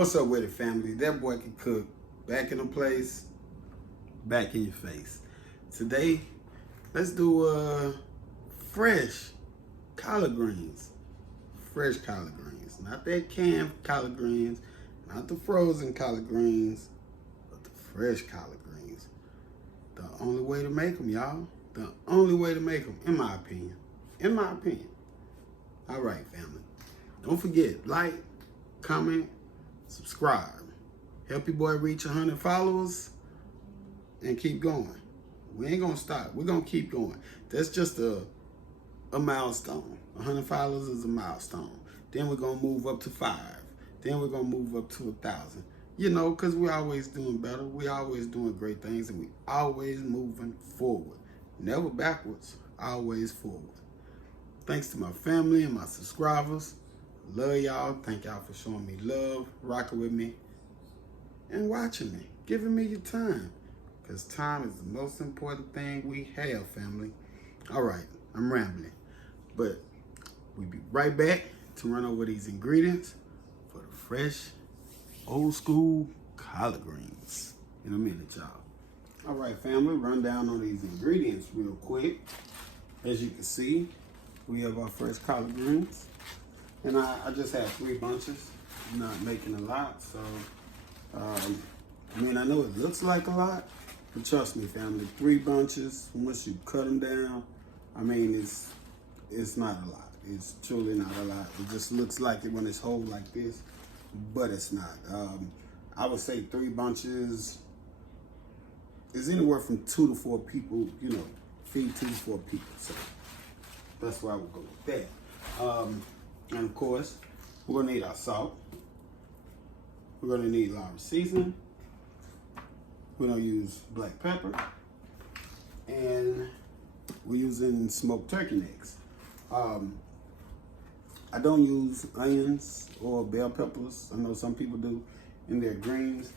What's up with it, family? That boy can cook. Back in the place, back in your face. Today, let's do fresh collard greens. Fresh collard greens. Not that canned collard greens, not the frozen collard greens, but the fresh collard greens. The only way to make them, y'all. The only way to make them, in my opinion. In my opinion. All right, family. Don't forget, like, comment, subscribe. Help your boy reach 100 followers and keep going. We ain't gonna stop. We're gonna keep going. That's just a milestone. 100 followers is a milestone. Then we're gonna move up to 5. Then we're gonna move up to 1,000. You know, because we're always doing better. We're always doing great things, and we always moving forward. Never backwards, always forward. Thanks to my family and my subscribers. Love y'all. Thank y'all for showing me love, rocking with me, and watching me, giving me your time. Because time is the most important thing we have, family. All right, I'm rambling. But we'll be right back to run over these ingredients for the fresh, old school collard greens in a minute, y'all. All right, family, run down on these ingredients real quick. As you can see, we have our fresh collard greens. And I just have 3 bunches. I'm not making a lot, so I mean, I know it looks like a lot, but trust me, family, 3 bunches, once you cut them down, I mean, it's not a lot. It's truly not a lot. It just looks like it when it's whole like this, but it's not. I would say 3 bunches is anywhere from 2 to 4 people, you know, feed 2 to 4 people. So that's why I would go with that. And of course, we're gonna need our salt. We're gonna need lawry seasoning. We're gonna use black pepper. And we're using smoked turkey necks. I don't use onions or bell peppers. I know some people do in their greens.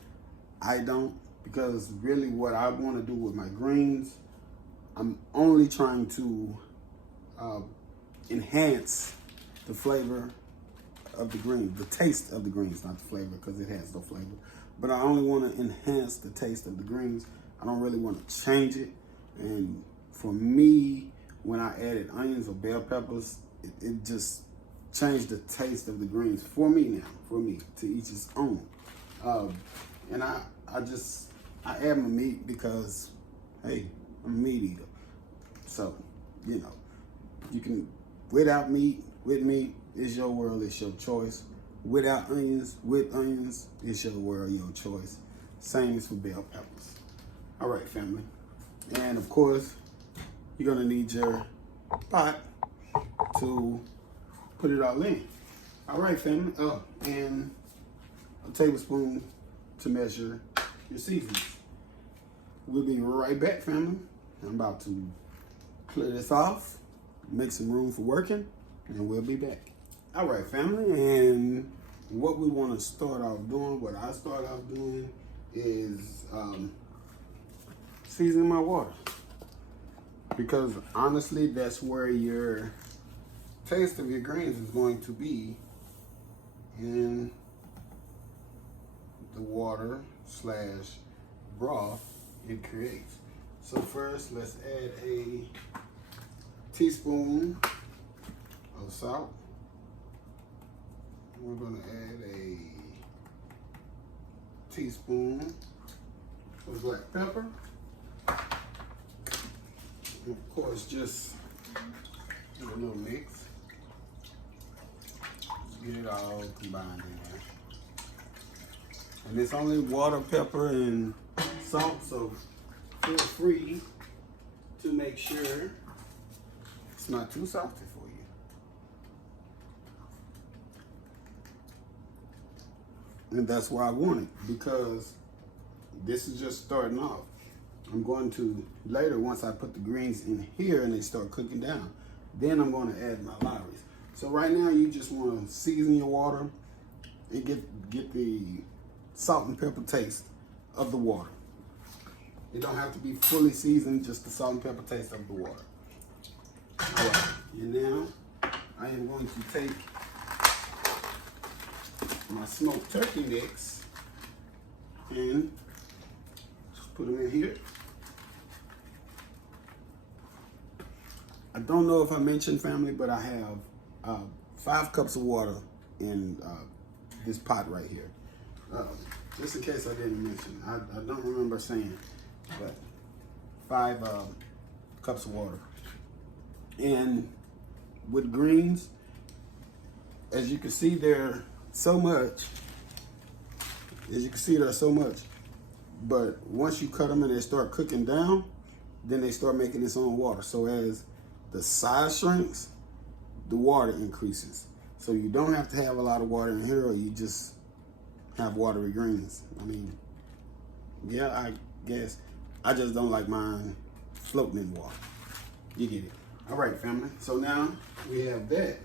I don't, because really what I wanna do with my greens, I'm only trying to enhance the flavor of the greens, the taste of the greens, not the flavor, because it has no flavor. But I only want to enhance the taste of the greens. I don't really want to change it. And for me, when I added onions or bell peppers, it just changed the taste of the greens for me now. For me, to each his own. And I add my meat because, hey, I'm a meat eater. So, you know, you can, without meat, with meat, it's your world, it's your choice. Without onions, with onions, it's your world, your choice. Same as for bell peppers. All right, family. And of course, you're gonna need your pot to put it all in. All right, family. Oh, and a tablespoon to measure your seasonings. We'll be right back, family. I'm about to clear this off, make some room for working, and we'll be back. All right, family, and what we want to start off doing, what I start off doing is seasoning my water. Because honestly, that's where your taste of your greens is going to be, in the water / broth it creates. So first, let's add a teaspoon of salt. We're going to add a teaspoon of black pepper. And of course, just do a little mix. Just get it all combined in there. And it's only water, pepper, and salt, so feel free to make sure it's not too salty for you. And that's why I want it, because this is just starting off. I'm going to later, once I put the greens in here and they start cooking down, then I'm going to add my lawries. So right now you just want to season your water and get the salt and pepper taste of the water. It don't have to be fully seasoned, just the salt and pepper taste of the water. All right, and now I am going to take my smoked turkey necks and just put them in here. I don't know if I mentioned, family, but I have 5 cups of water in this pot right here. Just in case I didn't mention. I don't remember saying, but 5 cups of water. And with greens, as you can see, there's so much. As you can see, there's so much. But once you cut them and they start cooking down, then they start making its own water. So as the size shrinks, the water increases. So you don't have to have a lot of water in here, or you just have watery greens. I mean, yeah, I guess I just don't like mine floating in water. You get it. All right, family. So now we have that.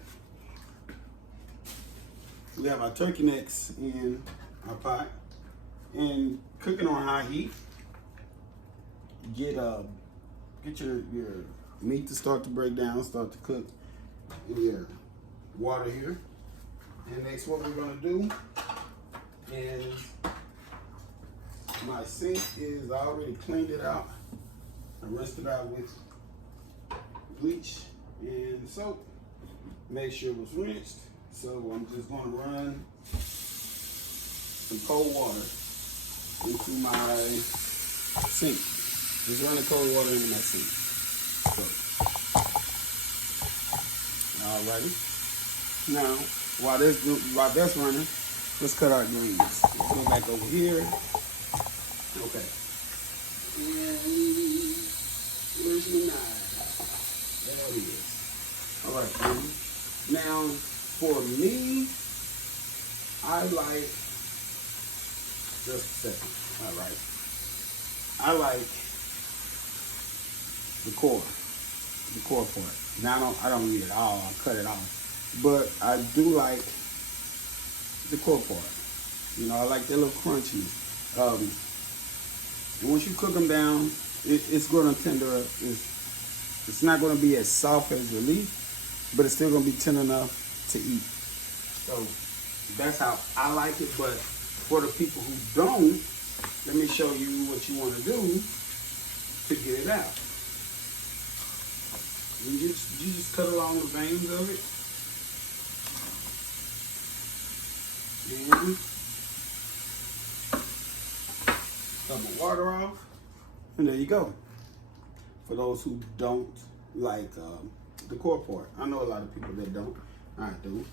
We have our turkey necks in our pot and cooking on high heat. Get your meat to start to break down, start to cook in your water here. And next, what we're gonna do is, my sink is, I already cleaned it out. I rinsed it out with bleach and soap. Make sure it was rinsed. So I'm just gonna run some cold water into my sink. Just run the cold water into my sink. So, alrighty. Now, while that's running, let's cut our greens. Let's go back over here. Okay. And where's my knife? There it is. All right, family. Now, for me, I like, just a second. All right. I like the core part. Now I don't need it all. I'll cut it off. But I do like the core part. You know, I like that little crunchiness. And once you cook them down, it's going to tender up. It's not going to be as soft as the leaf, but it's still going to be tender enough to eat. So that's how I like it. But for the people who don't, let me show you what you want to do to get it out. You just cut along the veins of it. And cut the water off. And there you go. For those who don't like the core part. I know a lot of people that don't. I do.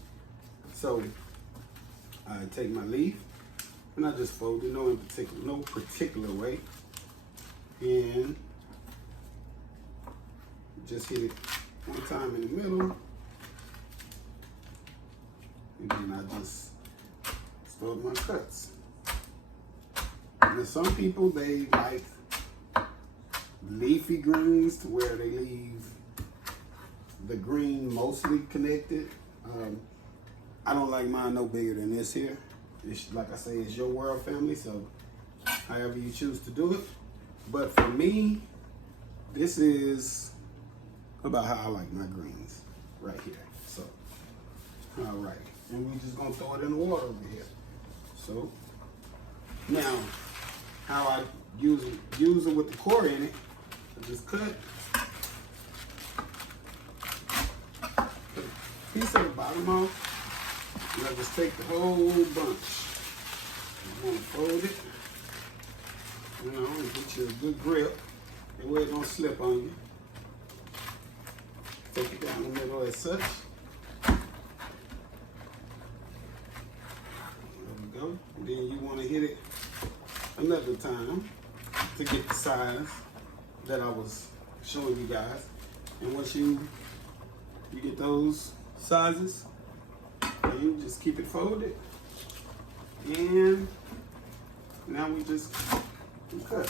So I take my leaf and I just fold it no particular way. And just hit it one time in the middle. And then I just start my cuts. Now some people, they like leafy greens to where they leave the green mostly connected. I don't like mine no bigger than this here. It's, like I say, it's your world, family, so however you choose to do it. But for me, this is about how I like my greens right here. So, all right. And we just gonna throw it in the water over here. So, now, how I use it with the core in it, I just cut a piece of the bottom off, and I just take the whole bunch. You want to fold it, you know, and get you a good grip, that way it don't slip on you. Take it down the middle as such. There we go. And then you want to hit it another time to get the size that I was showing you guys. And once you get those sizes, then you just keep it folded. And now we just cut.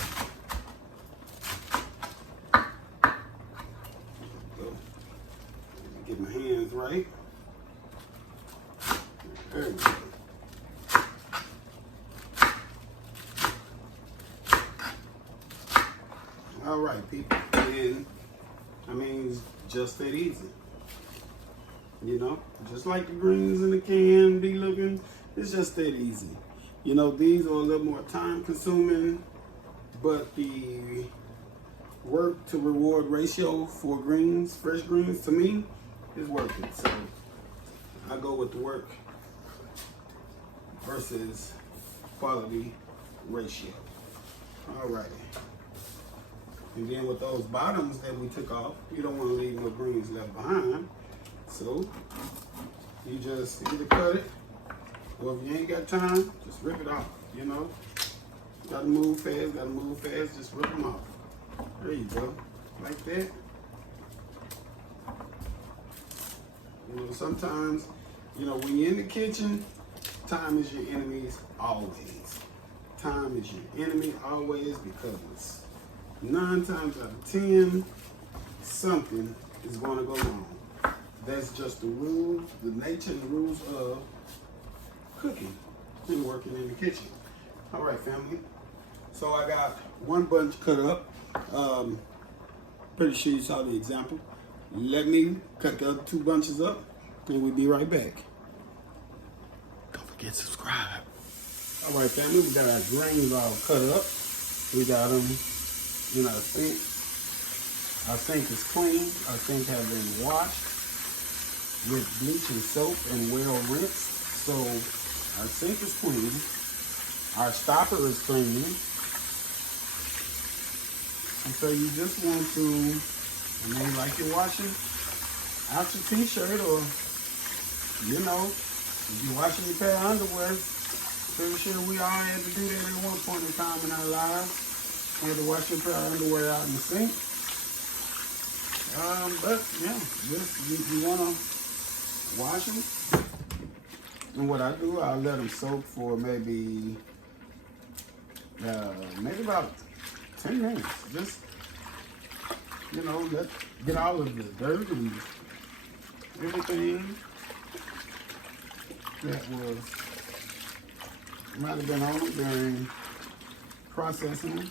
Get my hands right. There we go. All right, people. And I mean, it's just that easy. You know, just like the greens in the can be looking It's just that easy. You know, these are a little more time consuming, but the work to reward ratio for greens, fresh greens, to me, is worth it. So I go with the work versus quality ratio. Alrighty. And then with those bottoms that we took off, you don't want to leave no greens left behind. So you just either cut it, or if you ain't got time, just rip it off, you know. Gotta move fast, just rip them off. There you go, like that. You know, sometimes, you know, when you're in the kitchen, time is your enemy always. Time is your enemy always, because 9 times out of 10, something is going to go wrong. That's just the rules, the nature and the rules of cooking and working in the kitchen. All right, family. So I got one bunch cut up. Pretty sure you saw the example. Let me cut the other 2 bunches up, and we'll be right back. Don't forget to subscribe. All right, family. We got our greens all cut up. We got them in our sink. Our sink is clean. Our sink has been washed with bleach and soap and well rinsed. So our sink is clean. Our stopper is clean. And so you just want to, and then like you're washing out your t-shirt, or, you know, if you're washing your pair of underwear, pretty sure we all had to do that at one point in time in our lives. We had to wash your pair of underwear out in the sink. But yeah, just you want to wash them. And what I do, I'll let them soak for maybe about 10 minutes. Just, you know, get all of the dirt and everything that might have been on it during processing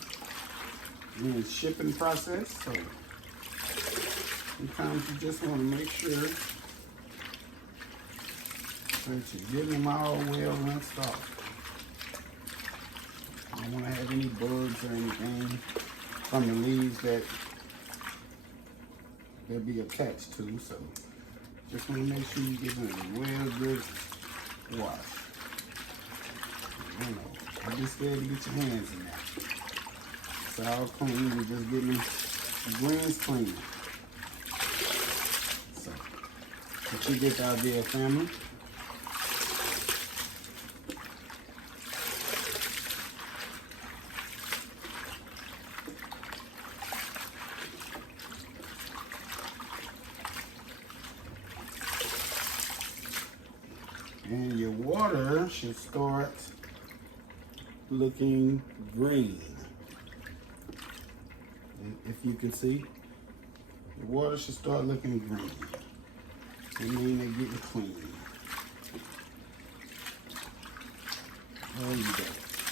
and shipping process. So sometimes you just want to make sure that you're getting them all well rinsed off. I don't want to have any bugs or anything from the leaves that they'll be attached to. So just want to make sure you give them a well good wash. You know, don't be scared to get your hands in there. It's all clean. We're just getting the greens clean. So, but you get the idea, family. And your water should start looking green. And if you can see, the water should start looking green. It means they're getting clean. There you go.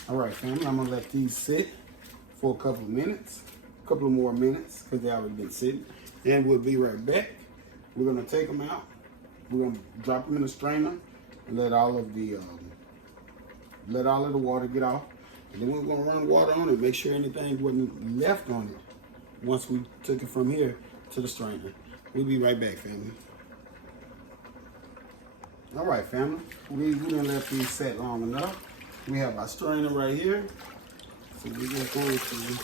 All right, family, I'm gonna let these sit for a couple of minutes, a couple of more minutes, because they already been sitting. And we'll be right back. We're gonna take them out. We're gonna drop them in a strainer and let all of the water get off. And then we're gonna run water on it, make sure anything wasn't left on it once we took it from here to the strainer. We'll be right back, family. All right, family, we done let these set long enough. We have our strainer right here. So we're just going to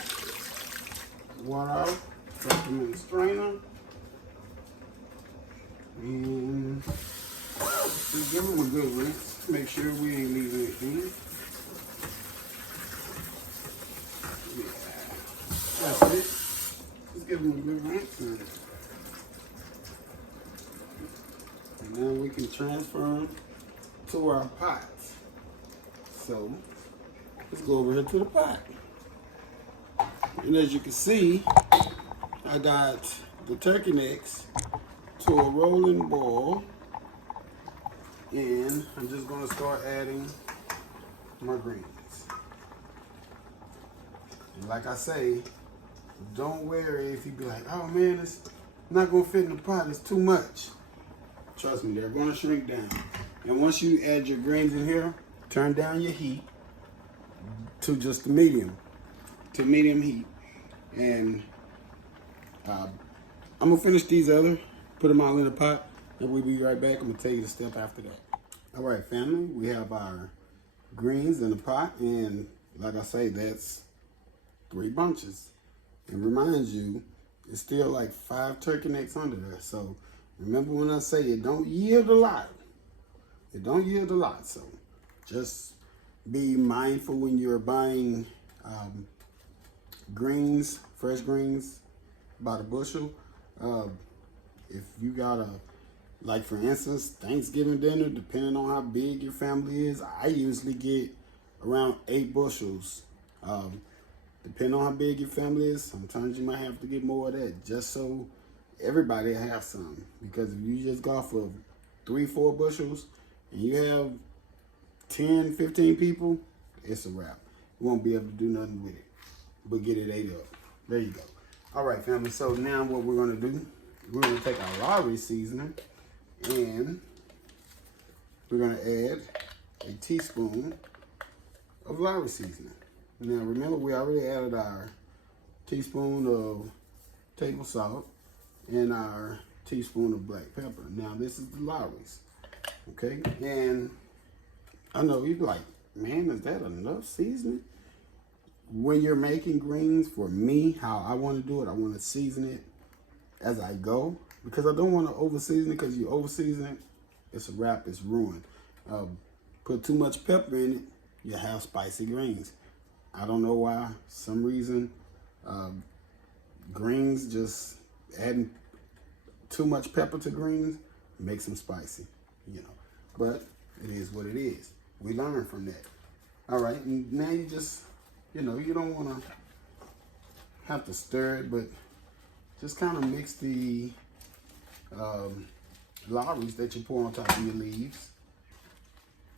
water out, drop them in the strainer, and just give them a good rinse. Make sure we ain't leaving anything. Yeah, that's it. Just give them a good rinse. And now we can transfer them to our pots. So let's go over here to the pot. And as you can see, I got the turkey necks to a rolling boil. And I'm just gonna start adding my greens. And like I say, don't worry if you be like, oh man, it's not gonna fit in the pot, it's too much. Trust me, they're gonna shrink down. And once you add your greens in here, turn down your heat to just medium heat. And I'm gonna finish these other, put them all in the pot, and we'll be right back. I'm gonna tell you the step after that. All right, family, we have our greens in the pot, and like I say, that's 3 bunches. And reminds you, it's still like 5 turkey necks under there. So remember when I say it don't yield a lot. It don't yield a lot. So just be mindful when you're buying greens, fresh greens by the bushel. If you got like for instance, Thanksgiving dinner, depending on how big your family is, I usually get around 8 bushels. Depending on how big your family is, sometimes you might have to get more of that just so everybody have some. Because if you just go for 3-4 bushels and you have 10, 15 people, it's a wrap. You won't be able to do nothing with it but get it ate up. There you go. All right, family. So now what we're going to do, we're going to take our lawry seasoning and we're going to add a teaspoon of lawry seasoning. Now remember, we already added our teaspoon of table salt and our teaspoon of black pepper. Now this is the lawry's, okay? And I know you're like, man, is that enough seasoning? When you're making greens, for me, how I want to do it, I want to season it as I go, because I don't want to over season it, because you over season it, it's a wrap, it's ruined. Put too much pepper in it, you have spicy greens. I don't know why, some reason, greens, just adding too much pepper to greens makes them spicy, you know. But it is what it is. We learn from that. All right, and now you just, you know, you don't want to have to stir it, but just kind of mix the lawries that you pour on top of your leaves.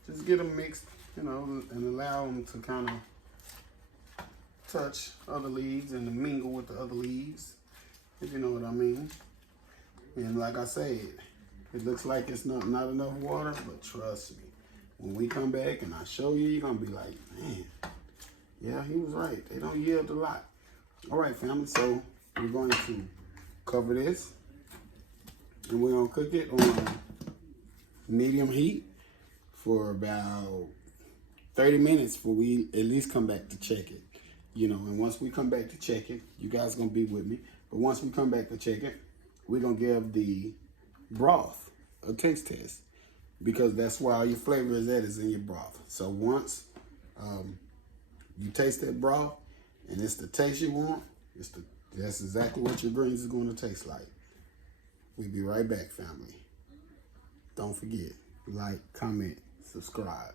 Just get them mixed, you know, and allow them to kind of touch other leaves and to mingle with the other leaves, if you know what I mean. And like I said, it looks like it's not enough water, but trust me, when we come back and I show you, you're gonna be like, man, yeah, he was right. They don't yield a lot. All right, family, so we're going to cover this and we're gonna cook it on medium heat for about 30 minutes before we at least come back to check it. You know, and once we come back to check it, you guys are gonna be with me, but once we come back to check it, we're gonna give the broth a taste test, because that's where all your flavor is at, is in your broth. So once you taste that broth and it's the taste you want, that's exactly what your greens is gonna taste like. We'll be right back, family. Don't forget, like, comment, subscribe.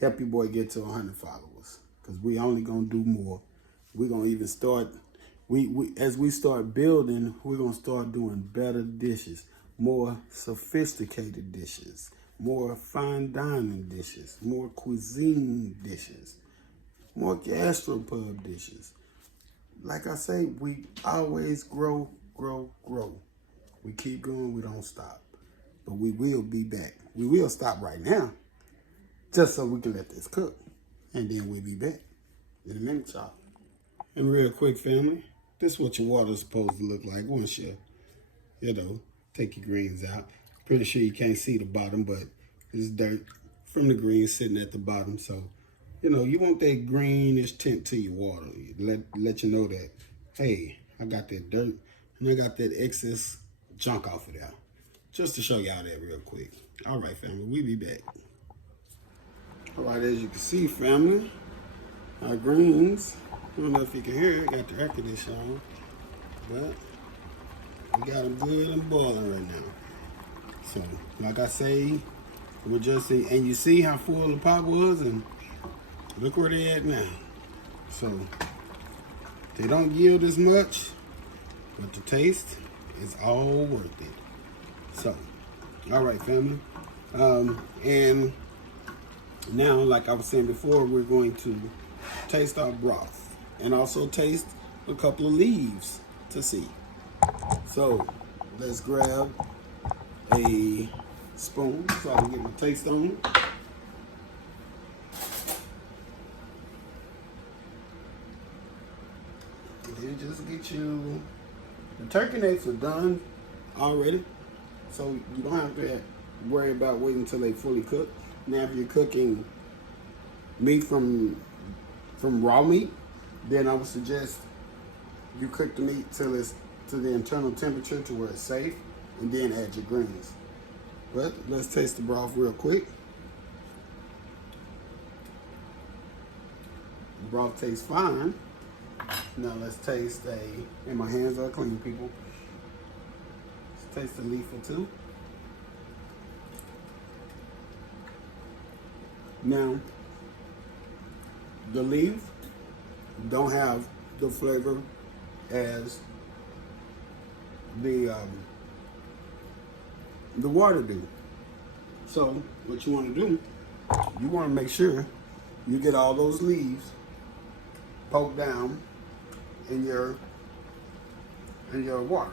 Help your boy get to 100 followers. Because we only gonna do more. We're gonna even start, as we start building, we're gonna start doing better dishes, more sophisticated dishes, more fine dining dishes, more cuisine dishes, more gastropub dishes. Like I say, we always grow. We keep going, we don't stop. But we will be back. We will stop right now, just so we can let this cook. And then we'll be back in a minute, y'all. And real quick, family, this is what your water is supposed to look like once you know, take your greens out. Pretty sure you can't see the bottom, but there's dirt from the greens sitting at the bottom. So, you know, you want that greenish tint to your water. Let you know that, hey, I got that dirt and I got that excess junk off of there. Just to show y'all that real quick. All right, family, we'll be back. All right, as you can see, family, our greens, I don't know if you can hear it, got the air conditioner on, but we got them good and boiling right now. So, like I say, we're just, and you see how full the pot was, and look where they at now. So, they don't yield as much, but the taste is all worth it. So, all right, family, and now, like I was saying before, we're going to taste our broth and also taste a couple of leaves to see. So let's grab a spoon so I can get my taste on it. And then just get you, the turkey necks are done already, so you don't have to worry about waiting until they fully cook. Now if you're cooking meat from raw meat, then I would suggest you cook the meat till it's to the internal temperature to where it's safe, and then add your greens. But let's taste the broth real quick. The broth tastes fine. Now let's taste and my hands are clean, people. Let's taste the leaf or two. Now, the leaf don't have the flavor as the water do. So what you want to do, you want to make sure you get all those leaves poked down in your water.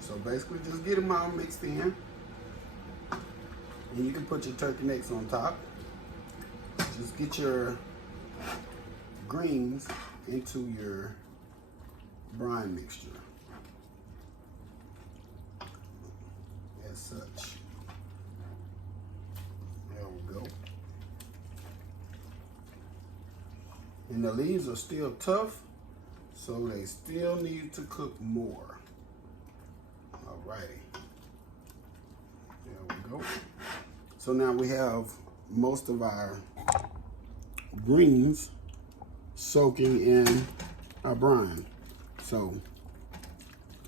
So basically just get them all mixed in, and you can put your turkey necks on top. Just get your greens into your brine mixture as such. There we go. And the leaves are still tough, so they still need to cook more. Alrighty. There we go. So now we have most of our greens soaking in our brine. So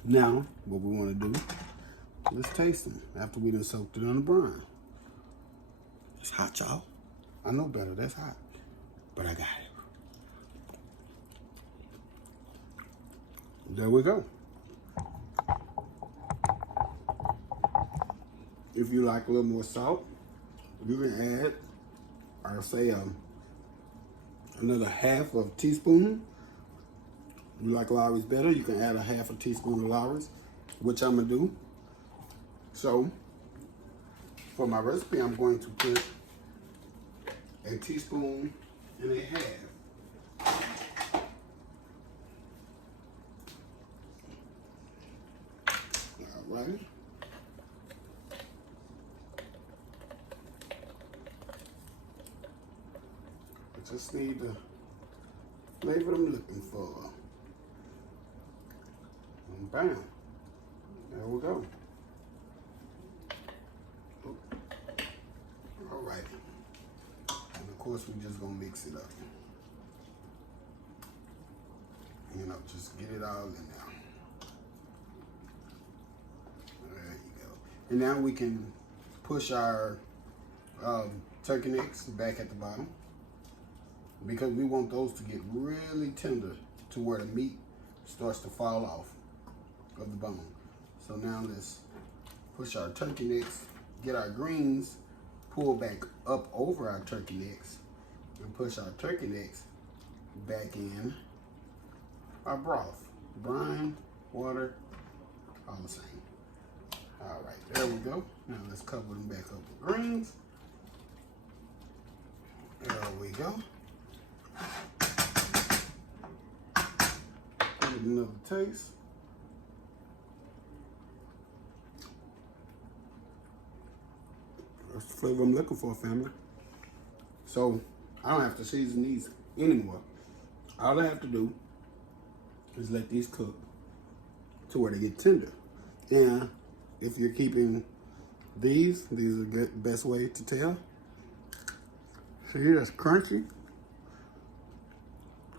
now what we want to do, let's taste them after we done soaked it in the brine. It's hot, y'all. I know better, that's hot, but I got it. There we go. If you like a little more salt, you can add, I'll say another half of a teaspoon. You like Lawry's better, you can add a half a teaspoon of Lawry's, which I'm gonna do. So for my recipe, I'm going to put a teaspoon and a half. All right. I just need the flavor I'm looking for. And bam, there we go. All right. And of course, we're just gonna mix it up. You know, just get it all in there. There you go. And now we can push our turkey necks back at the bottom, because we want those to get really tender to where the meat starts to fall off of the bone. So now let's push our turkey necks, get our greens pulled back up over our turkey necks, and push our turkey necks back in our broth. Brine, water, all the same. All right, there we go. Now let's cover them back up with greens. There we go. Give it another taste. That's the flavor I'm looking for, family. So I don't have to season these anymore. All I have to do is let these cook to where they get tender. And if you're keeping these are the best way to tell. See, that's crunchy.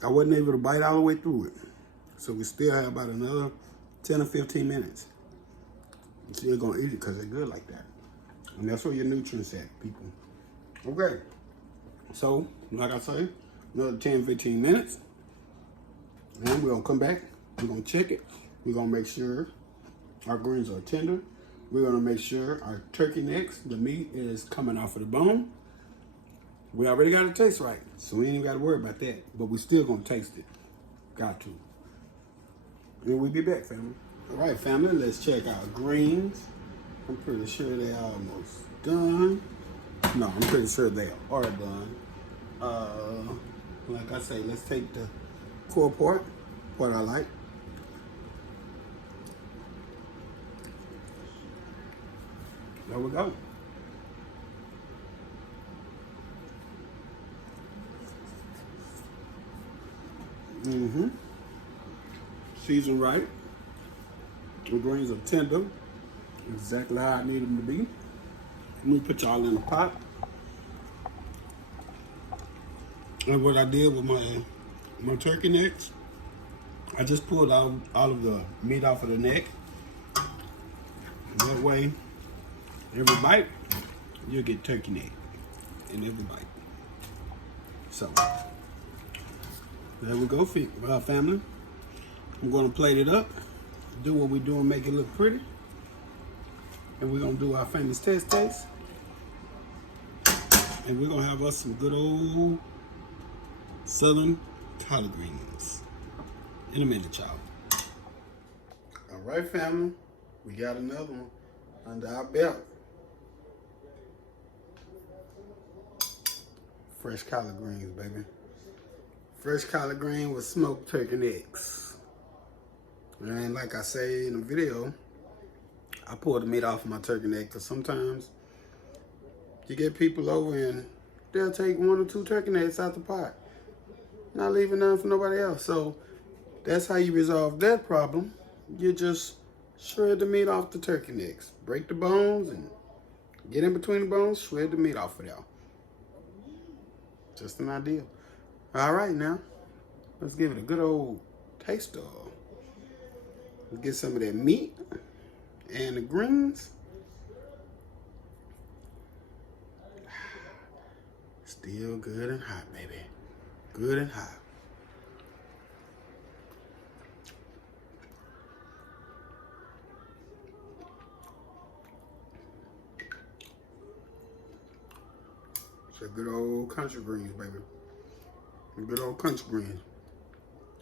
I wasn't able to bite all the way through it. So we still have about another 10 or 15 minutes. You're still gonna eat it because they're good like that. And that's where your nutrients at, people. Okay, so like I say, another 10, 15 minutes. And we're gonna come back, we're gonna check it. We're gonna make sure our greens are tender. We're gonna make sure our turkey necks, the meat is coming off of the bone. We already got it taste right, so we ain't even gotta worry about that. But we still gonna taste it. Got to. And we'll be back, family. All right, family, let's check our greens. I'm pretty sure they're almost done. No, I'm pretty sure they are done. Like I say, let's take the core part, what I like. There we go. Seasoned right. The greens are tender, exactly how I need them to be. Let me put y'all in a pot. And what I did with my turkey necks, I just pulled all of the meat off of the neck. That way, every bite, you'll get turkey neck in every bite. So, there we go, family. I'm gonna plate it up, do what we do and make it look pretty. And we're gonna do our famous taste. And we're gonna have us some good old Southern collard greens. In a minute, y'all. All right, family. We got another one under our belt. Fresh collard greens, baby. Fresh collard green with smoked turkey necks. And like I say in the video, I pull the meat off of my turkey neck because sometimes you get people over and they'll take 1 or 2 turkey necks out the pot, not leaving none for nobody else. So that's how you resolve that problem. You just shred the meat off the turkey necks, break the bones and get in between the bones, shred the meat off of there. Just an idea. All right, now let's give it a good old taste of. Let's get some of that meat and the greens. Still good and hot, baby. Good and hot. It's a good old country greens, baby. Good old country greens.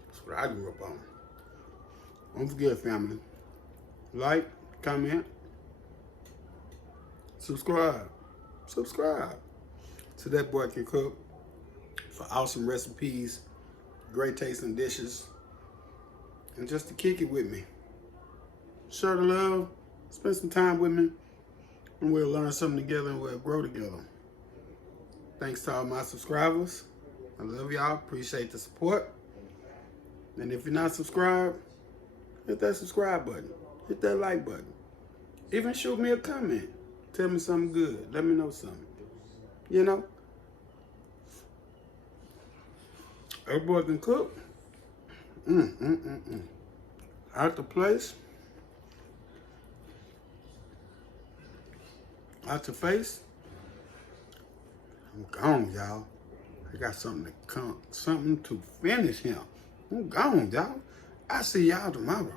That's what I grew up on. Don't forget, family. Like, comment, subscribe. Subscribe. So that boy can cook for awesome recipes, great tasting dishes, and just to kick it with me. Share the love, spend some time with me, and we'll learn something together and we'll grow together. Thanks to all my subscribers. I love y'all, appreciate the support. And if you're not subscribed, hit that subscribe button, hit that like button. Even shoot me a comment. Tell me something good, let me know something. You know? That boy can cook. Out the place. Out your face. I'm gone, y'all. I got something to finish him. I'm gone, y'all. I see y'all tomorrow.